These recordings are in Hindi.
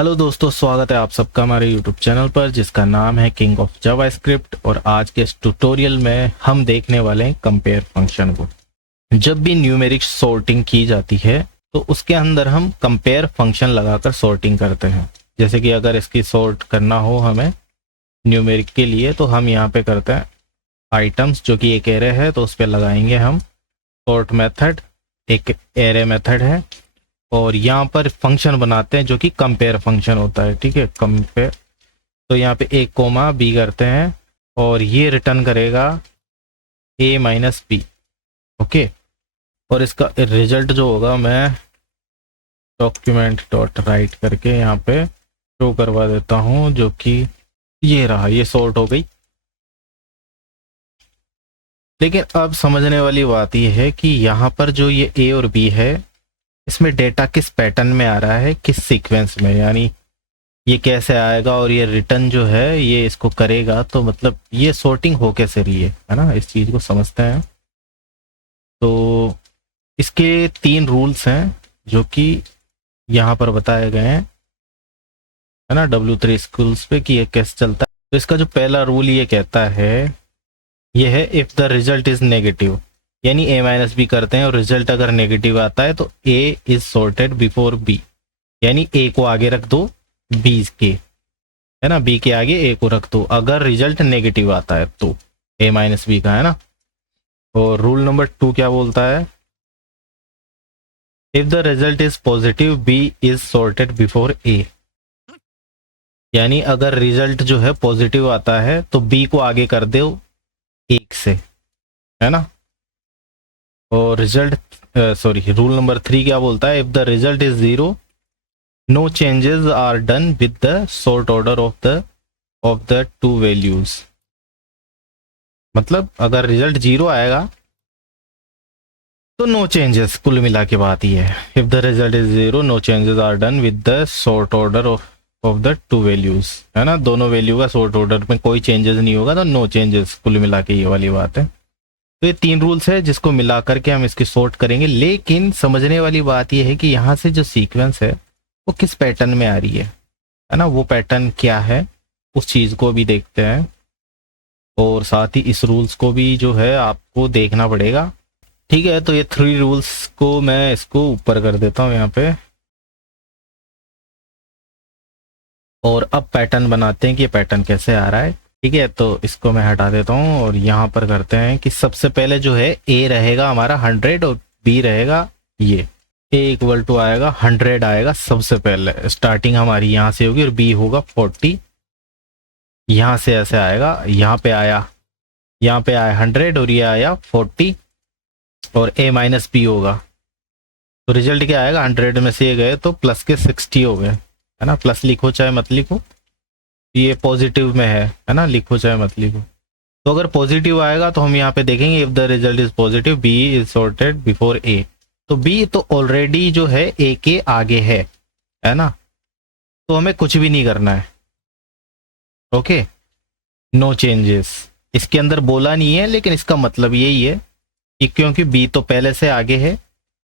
हेलो दोस्तों, स्वागत है आप सबका हमारे यूट्यूब चैनल पर जिसका नाम है किंग ऑफ जावास्क्रिप्ट। और आज के इस ट्यूटोरियल में हम देखने वाले हैं कंपेयर फंक्शन को। जब भी न्यूमेरिक सॉर्टिंग की जाती है तो उसके अंदर हम कंपेयर फंक्शन लगाकर सॉर्टिंग करते हैं। जैसे कि अगर इसकी सॉर्ट करना हो हमें न्यूमेरिक के लिए तो हम यहाँ पे करते हैं आइटम्स, जो कि एक एरे है, तो उस पर लगाएंगे हम सॉर्ट मेथड। एक एरे मेथड है और यहाँ पर फंक्शन बनाते हैं जो कि कंपेयर फंक्शन होता है। ठीक है, कंपेयर। तो यहाँ पे एक कोमा बी करते हैं और ये रिटर्न करेगा ए माइनस बी। ओके, और इसका रिजल्ट जो होगा मैं डॉक्यूमेंट डॉट राइट करके यहाँ पे शो करवा देता हूँ, जो कि ये रहा, ये सॉर्ट हो गई। लेकिन अब समझने वाली बात ये है कि यहाँ पर जो ये ए और बी है, इसमें डेटा किस पैटर्न में आ रहा है, किस सीक्वेंस में, यानी ये कैसे आएगा और ये रिटर्न जो है ये इसको करेगा। तो मतलब ये सॉर्टिंग हो कैसे रही है ना, इस चीज़ को समझते हैं। तो इसके 3 रूल्स हैं जो कि यहाँ पर बताए गए हैं, है ना, W3 स्कूल्स पे, कि ये कैसे चलता है। तो इसका जो पहला रूल ये कहता है, ये है if the result is negative, यानी ए माइनस बी करते हैं और रिजल्ट अगर नेगेटिव आता है तो ए इज सॉर्टेड बिफोर बी, यानी ए को आगे रख दो बी के, है ना, बी के आगे ए को रख दो अगर रिजल्ट नेगेटिव आता है तो, ए माइनस बी का, है ना। और रूल नंबर 2 क्या बोलता है, if the result is positive B is sorted before A, यानी अगर रिजल्ट जो है पॉजिटिव आता है तो बी को आगे कर दो 1 से, है ना। और रिजल्ट रूल नंबर 3 क्या बोलता है, if the result is 0 no changes are done with the sort order of the 2 values. मतलब अगर रिजल्ट 0 आएगा तो नो चेंजेस, कुल मिला के बात ही है। If the result is 0 no changes are done with the sort order of the 2 values, है ना, दोनों वैल्यू का सॉर्ट ऑर्डर में कोई चेंजेस नहीं होगा तो नो चेंजेस, कुल मिला के ये वाली बात है। तो ये 3 रूल्स है जिसको मिला करके हम इसकी सॉर्ट करेंगे। लेकिन समझने वाली बात यह है कि यहाँ से जो सीक्वेंस है वो किस पैटर्न में आ रही है ना, वो पैटर्न क्या है, उस चीज़ को भी देखते हैं। और साथ ही इस रूल्स को भी जो है आपको देखना पड़ेगा। ठीक है, तो ये 3 रूल्स को मैं इसको ऊपर कर देता हूँ यहाँ पे, और अब पैटर्न बनाते हैं कि ये पैटर्न कैसे आ रहा है। ठीक है, तो इसको मैं हटा देता हूँ और यहाँ पर करते हैं कि सबसे पहले जो है ए रहेगा हमारा 100 और बी रहेगा ये ए इक्वल टू आएगा 100 आएगा सबसे पहले, स्टार्टिंग हमारी यहाँ से होगी, और बी होगा 40। यहाँ से ऐसे आएगा, यहाँ पे आया 100 और ये आया 40 और ए माइनस बी होगा। तो रिजल्ट क्या आएगा, 100 में से ये गए तो प्लस के 60 हो गए, है ना। प्लस लिखो चाहे मत लिखो, ये पॉजिटिव में है ना, लिखो चाहे मत लिखो। तो अगर पॉजिटिव आएगा तो हम यहाँ पे देखेंगे if the result is positive B is sorted before A. तो बी तो ऑलरेडी जो है ए के आगे है ना, तो हमें कुछ भी नहीं करना है। ओके, नो चेंजेस, इसके अंदर बोला नहीं है लेकिन इसका मतलब यही है कि क्योंकि बी तो पहले से आगे है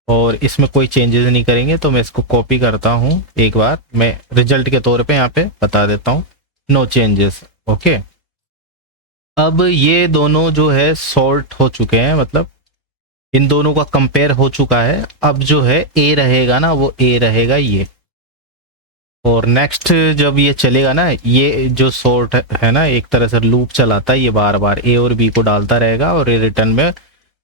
और इसमें कोई चेंजेस नहीं करेंगे। तो मैं इसको कॉपी करता हूँ, एक बार मैं रिजल्ट के तौर पे यहाँ पे बता देता हूँ, नो चेंजेस। ओके, अब ये दोनों जो है सॉर्ट हो चुके हैं, मतलब इन दोनों का कंपेयर हो चुका है। अब जो है ए रहेगा ना, वो ए रहेगा ये, और नेक्स्ट जब ये चलेगा ना, ये जो सॉर्ट है ना, एक तरह से लूप चलाता है, ये बार बार ए और बी को डालता रहेगा और ये रिटर्न में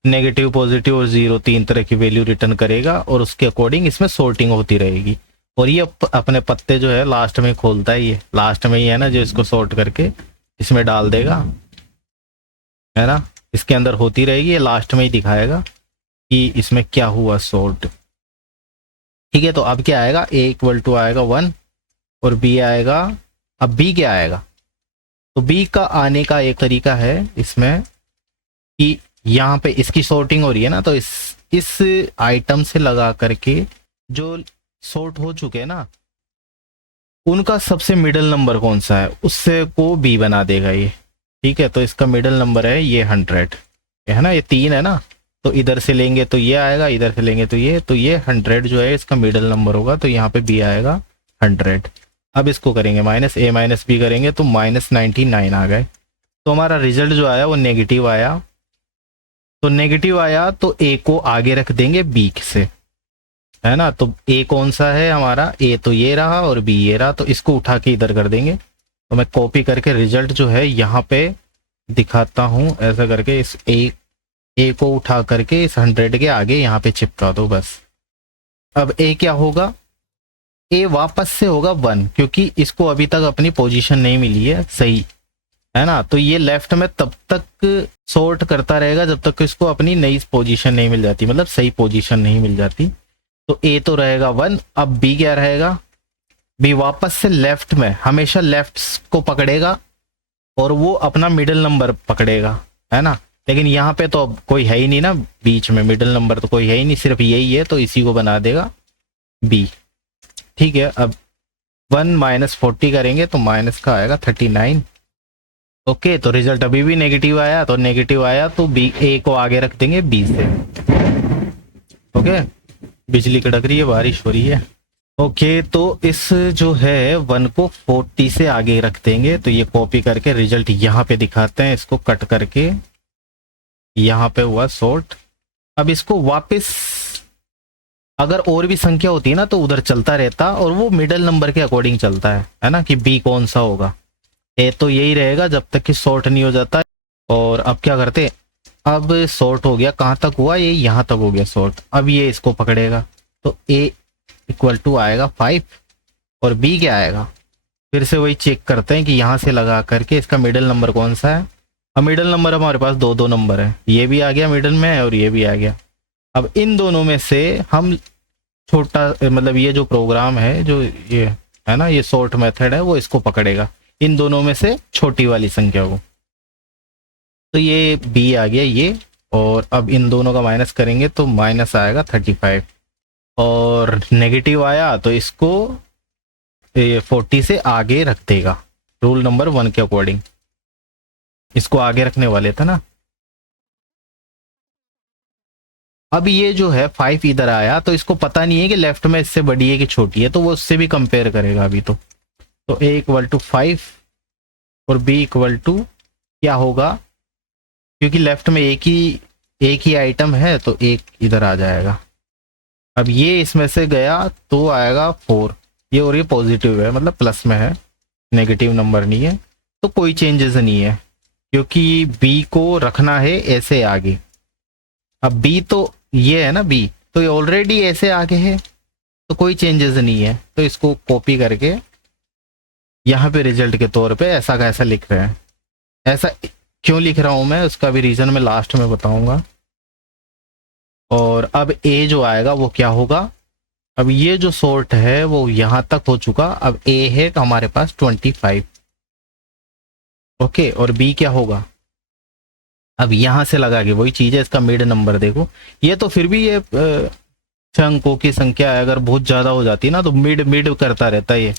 नेगेटिव, पॉजिटिव और 0 3 तरह की वैल्यू रिटर्न करेगा और उसके अकॉर्डिंग इसमें सॉर्टिंग होती रहेगी। और ये अपने पत्ते जो है लास्ट में खोलता है, ये लास्ट में ही है ना, जो इसको सॉर्ट करके इसमें डाल देगा, है ना, इसके अंदर होती रहेगी, ये लास्ट में ही दिखाएगा कि इसमें क्या हुआ सॉर्ट। ठीक है, तो अब क्या आएगा, ए इक्वल टू आएगा 1 और बी आएगा, अब बी क्या आएगा, तो बी का आने का एक तरीका है इसमें कि यहाँ पे इसकी सॉर्टिंग हो रही है ना, तो इस आइटम से लगा करके जो सॉर्ट हो चुके हैं ना, उनका सबसे मिडिल नंबर कौन सा है उससे को बी बना देगा ये। ठीक है, तो इसका मिडिल नंबर है ये 100, है ना, ये 3 है ना, तो इधर से लेंगे तो ये आएगा, इधर से लेंगे तो ये 100 जो है इसका मिडिल नंबर होगा, तो यहाँ पे बी आएगा 100। अब इसको करेंगे माइनस, a माइनस बी करेंगे तो -99 आ गए। तो हमारा रिजल्ट जो आया वो नेगेटिव आया। तो नेगेटिव आया तो a को आगे रख देंगे b से, है ना। तो a कौन सा है हमारा, a तो ये रहा और b ये रहा, तो इसको उठा के इधर कर देंगे। तो मैं कॉपी करके रिजल्ट जो है यहाँ पे दिखाता हूँ, ऐसा करके इस a को उठा करके इस 100 के आगे यहाँ पे चिपका दो बस। अब a क्या होगा, a वापस से होगा 1, क्योंकि इसको अभी तक अपनी पोजीशन नहीं मिली है सही, है ना। तो ये लेफ्ट में तब तक सॉर्ट करता रहेगा जब तक इसको अपनी नई पोजीशन नहीं मिल जाती, मतलब सही पोजीशन नहीं मिल जाती। तो a तो रहेगा 1। अब b क्या रहेगा, b वापस से लेफ्ट में हमेशा लेफ्ट को पकड़ेगा और वो अपना मिडिल नंबर पकड़ेगा, है ना। लेकिन यहाँ पे तो अब कोई है ही नहीं ना बीच में, मिडिल नंबर तो कोई है ही नहीं, सिर्फ यही है, तो इसी को बना देगा b। ठीक है, अब 1 माइनस 40 करेंगे तो माइनस का आएगा 39। ओके, तो रिजल्ट अभी भी नेगेटिव आया, तो नेगेटिव आया तो बी, ए को आगे रख देंगे बी से। ओके, बिजली कड़क रही है, बारिश हो रही है। ओके, तो इस जो है 1 को 40 से आगे रख देंगे। तो ये कॉपी करके रिजल्ट यहाँ पे दिखाते हैं, इसको कट करके यहाँ पे हुआ सॉर्ट। अब इसको वापस अगर और भी संख्या होती है ना तो उधर चलता रहता, और वो मिडल नंबर के अकॉर्डिंग चलता है ना, कि बी कौन सा होगा। ए तो यही रहेगा जब तक कि सॉर्ट नहीं हो जाता। और अब क्या करते, अब सॉर्ट हो गया, कहाँ तक हुआ, ये यहाँ तक हो गया सॉर्ट। अब ये इसको पकड़ेगा तो a इक्वल टू आएगा 5 और b क्या आएगा। फिर से वही चेक करते हैं कि यहाँ से लगा करके इसका मिडिल नंबर कौन सा है। अब मिडिल नंबर हमारे पास दो नंबर है, ये भी आ गया मिडिल में और ये भी आ गया। अब इन दोनों में से हम छोटा, मतलब ये जो प्रोग्राम है, जो ये है ना, ये सॉर्ट मेथड है, वो इसको पकड़ेगा इन दोनों में से छोटी वाली संख्या को। तो ये b आ गया ये, और अब इन दोनों का माइनस करेंगे तो माइनस आएगा 35, और नेगेटिव आया तो इसको 40 से आगे रख देगा रूल नंबर 1 के अकॉर्डिंग। इसको आगे रखने वाले थे ना। अब ये जो है 5 इधर आया तो इसको पता नहीं है कि लेफ्ट में इससे बड़ी है कि छोटी है, तो वो उससे भी कंपेयर करेगा अभी। तो a इक्वल टू 5 और b इक्वल टू क्या होगा, क्योंकि लेफ्ट में एक ही आइटम है तो एक इधर आ जाएगा। अब ये इसमें से गया तो आएगा 4, ये और ये पॉजिटिव है, मतलब प्लस में है, नेगेटिव नंबर नहीं है, तो कोई चेंजेस नहीं है, क्योंकि b को रखना है ऐसे आगे। अब b तो ये है ना, b तो ये ऑलरेडी ऐसे आगे है, तो कोई चेंजेस नहीं है। तो इसको कॉपी करके यहाँ पे रिजल्ट के तौर पे ऐसा का ऐसा लिख रहे हैं। ऐसा क्यों लिख रहा हूं मैं, उसका भी रीजन मैं लास्ट में बताऊंगा। और अब a जो आएगा वो क्या होगा, अब ये जो सॉर्ट है वो यहां तक हो चुका, अब a है तो हमारे पास 25। ओके, और b क्या होगा, अब यहां से लगा के वही चीज है, इसका मिड नंबर देखो। ये तो फिर भी ये 6 अंकों की संख्या है, अगर बहुत ज्यादा हो जाती है ना तो मिड मिड करता रहता है ये,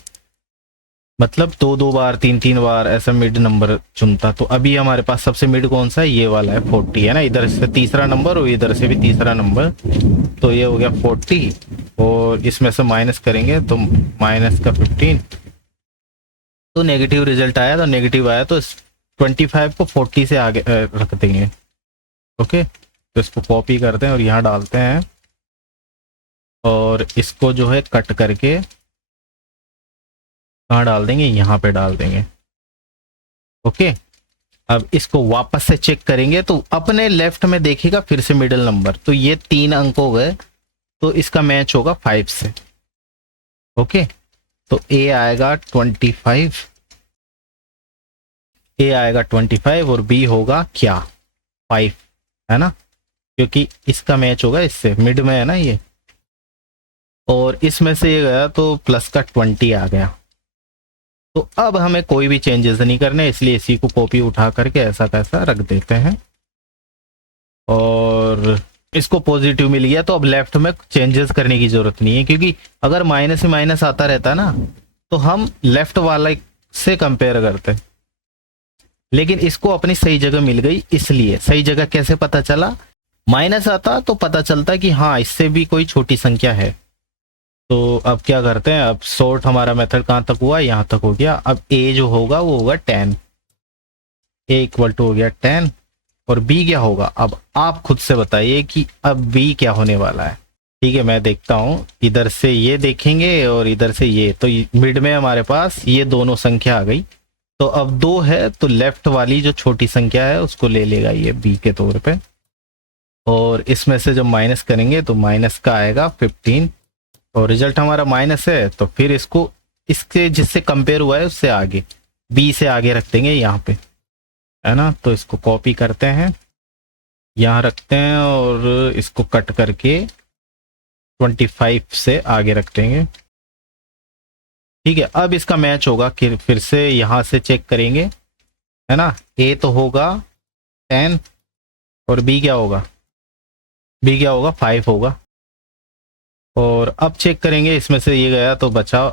मतलब 2 बार 3 बार ऐसा मिड नंबर चुनता। तो अभी हमारे पास सबसे मिड कौन सा है, ये वाला है 40, है ना। इधर से तीसरा नंबर और इधर से भी तीसरा नंबर, तो ये हो गया 40, और इसमें से माइनस करेंगे तो माइनस का 15, तो नेगेटिव रिजल्ट आया। तो नेगेटिव आया तो 25 को 40 से आगे रख देंगे। ओके, तो इसको कॉपी करते हैं और यहाँ डालते हैं, और इसको जो है कट करके कहाँ डाल देंगे, यहाँ पे डाल देंगे। ओके, अब इसको वापस से चेक करेंगे तो अपने लेफ्ट में देखेगा फिर से मिडिल नंबर, तो ये 3 अंक हो गए, तो इसका मैच होगा 5 से। ओके, तो a आएगा 25, a आएगा 25 और b होगा क्या 5, है ना, क्योंकि इसका मैच होगा इससे, मिड में है ना ये, और इसमें से ये गया तो प्लस का 20 आ गया। तो अब हमें कोई भी चेंजेस नहीं करने, इसलिए इसी को कॉपी उठा करके ऐसा कैसा रख देते हैं, और इसको पॉजिटिव मिल गया। तो अब लेफ्ट में चेंजेस करने की जरूरत नहीं है, क्योंकि अगर माइनस ही माइनस आता रहता ना तो हम लेफ्ट वाला से कंपेयर करते, लेकिन इसको अपनी सही जगह मिल गई। इसलिए सही जगह कैसे पता चला, माइनस आता तो पता चलता कि हाँ इससे भी कोई छोटी संख्या है, तो अब क्या करते हैं, अब सॉर्ट हमारा मेथड कहाँ तक हुआ, यहाँ तक हो गया। अब ए जो होगा वो होगा 10, ए इक्वल टू हो गया 10, और बी क्या होगा, अब आप खुद से बताइए कि अब बी क्या होने वाला है। ठीक है, मैं देखता हूँ, इधर से ये देखेंगे और इधर से ये, तो मिड में हमारे पास ये दोनों संख्या आ गई। तो अब 2 है तो लेफ्ट वाली जो छोटी संख्या है उसको ले लेगा ये बी के तौर पे, और इसमें से जब माइनस करेंगे तो माइनस का आएगा 15, और रिजल्ट हमारा माइनस है, तो फिर इसको इसके जिससे कंपेयर हुआ है उससे आगे, बी से आगे रख देंगे यहाँ पे, है ना। तो इसको कॉपी करते हैं, यहाँ रखते हैं, और इसको कट करके 25 से आगे रख देंगे। ठीक है, अब इसका मैच होगा कि फिर से यहाँ से चेक करेंगे, है ना। ए तो होगा 10, और बी क्या होगा, बी क्या होगा 5 होगा। और अब चेक करेंगे, इसमें से ये गया तो बचा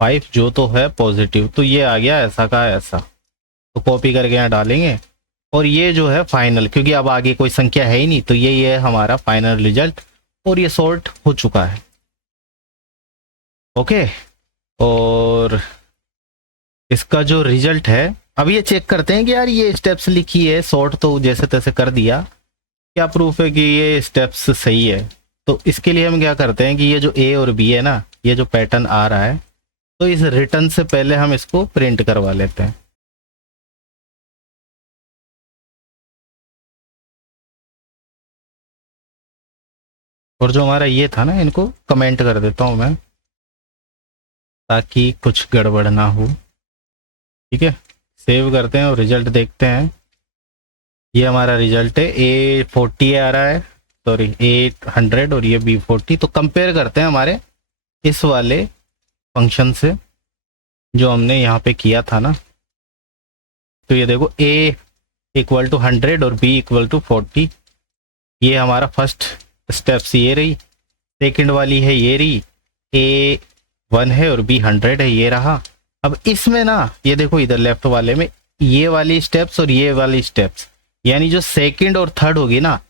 5 जो तो है पॉजिटिव, तो ये आ गया ऐसा का ऐसा, तो कॉपी करके यहाँ डालेंगे। और ये जो है फाइनल, क्योंकि अब आगे कोई संख्या है ही नहीं, तो ये है हमारा फाइनल रिजल्ट, और ये सॉर्ट हो चुका है। ओके, और इसका जो रिजल्ट है, अब ये चेक करते हैं कि यार ये स्टेप्स लिखी है, सॉर्ट तो जैसे तैसे कर दिया, क्या प्रूफ है कि ये स्टेप्स सही है। तो इसके लिए हम क्या करते हैं कि ये जो ए और बी है ना, ये जो पैटर्न आ रहा है, तो इस रिटर्न से पहले हम इसको प्रिंट करवा लेते हैं। और जो हमारा ये था ना, इनको कमेंट कर देता हूं मैं, ताकि कुछ गड़बड़ ना हो। ठीक है, सेव करते हैं और रिजल्ट देखते हैं। ये हमारा रिजल्ट है, A40 आ रहा है, सॉरी A100, और ये B40। तो कंपेयर करते हैं हमारे इस वाले फंक्शन से जो हमने यहाँ पे किया था ना। तो ये देखो, A इक्वल टू 100 और B इक्वल टू 40, ये हमारा फर्स्ट स्टेप्स ये रही। सेकंड वाली है ये रही, A1 है और B100 है, ये रहा। अब इसमें ना ये देखो, इधर लेफ्ट वाले में ये वाली स्टेप्स और ये वाली स्टेप्स, यानी जो सेकंड और थर्ड होगी ना,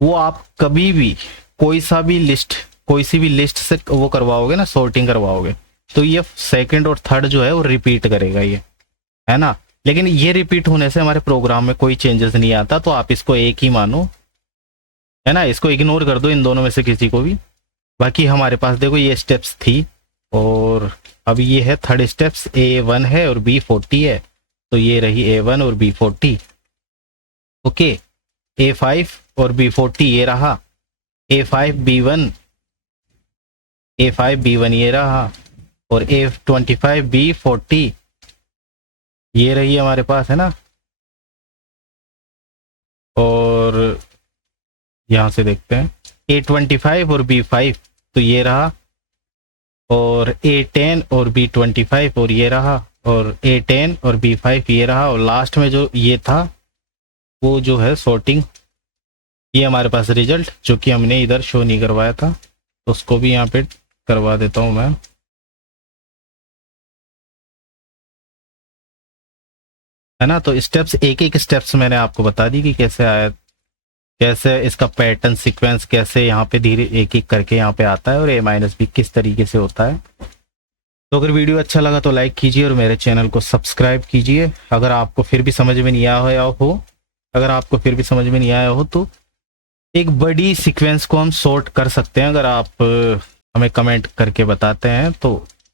वो आप कभी भी कोई सी भी लिस्ट से वो करवाओगे ना, सॉर्टिंग करवाओगे, तो ये सेकंड और थर्ड जो है वो रिपीट करेगा ये, है ना। लेकिन ये रिपीट होने से हमारे प्रोग्राम में कोई चेंजेस नहीं आता, तो आप इसको एक ही मानो, है ना। इसको इग्नोर कर दो इन दोनों में से किसी को भी। बाकी हमारे पास देखो ये स्टेप्स थी, और अब ये है थर्ड स्टेप्स, A1 है और B40 है, तो ये रही A1 और B40। ओके, A5 और B40 ये रहा, A5B1 ये रहा, और A25B40 ये रही हमारे पास, है ना। और यहाँ से देखते हैं, A25 और B5 तो ये रहा, और A10 और B25 और ये रहा, और A10 और B5 ये रहा, और लास्ट में जो ये था वो जो है सॉर्टिंग, ये हमारे पास रिजल्ट जो कि हमने इधर शो नहीं करवाया था, तो उसको भी यहाँ पे करवा देता हूँ मैं, है ना। तो स्टेप्स एक एक स्टेप्स मैंने आपको बता दी कि कैसे आया, कैसे इसका पैटर्न सीक्वेंस कैसे यहाँ पे धीरे एक एक करके यहाँ पे आता है, और A- B किस तरीके से होता है। तो अगर वीडियो अच्छा लगा तो लाइक कीजिए और मेरे चैनल को सब्सक्राइब कीजिए। अगर आपको फिर भी समझ में नहीं आया हो, तो एक बड़ी सीक्वेंस को हम सॉर्ट कर सकते हैं, अगर आप हमें कमेंट करके बताते हैं तो